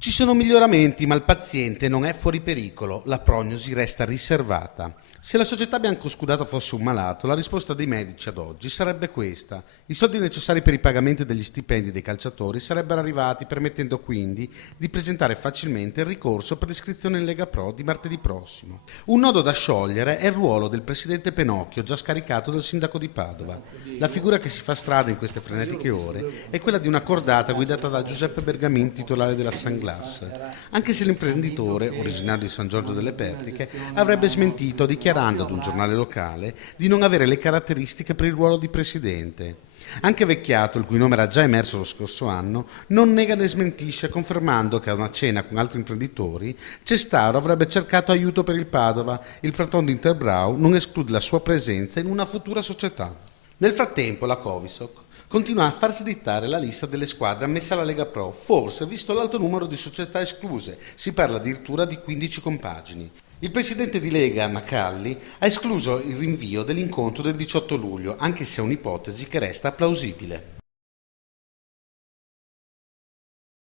Ci sono miglioramenti, ma il paziente non è fuori pericolo, la prognosi resta riservata. Se la società biancoscudata fosse un malato, la risposta dei medici ad oggi sarebbe questa. I soldi necessari per i pagamenti degli stipendi dei calciatori sarebbero arrivati, permettendo quindi di presentare facilmente il ricorso per l'iscrizione in Lega Pro di martedì prossimo. Un nodo da sciogliere è il ruolo del presidente Penocchio, già scaricato dal sindaco di Padova. La figura che si fa strada in queste frenetiche ore è quella di una cordata guidata da Giuseppe Bergamin, titolare della Sunglass. Anche se l'imprenditore, originario di San Giorgio delle Pertiche, avrebbe smentito dichiarando ad un giornale locale di non avere le caratteristiche per il ruolo di presidente. Anche Vecchiato, il cui nome era già emerso lo scorso anno, non nega né smentisce, confermando che a una cena con altri imprenditori Cestaro avrebbe cercato aiuto per il Padova. Il Praton di Interbrau non esclude la sua presenza in una futura società. Nel frattempo la Covisoc continua a far slittare la lista delle squadre ammesse alla Lega Pro, forse visto l'alto numero di società escluse, si parla addirittura di 15 compagini. Il presidente di Lega, Macalli, ha escluso il rinvio dell'incontro del 18 luglio, anche se è un'ipotesi che resta plausibile.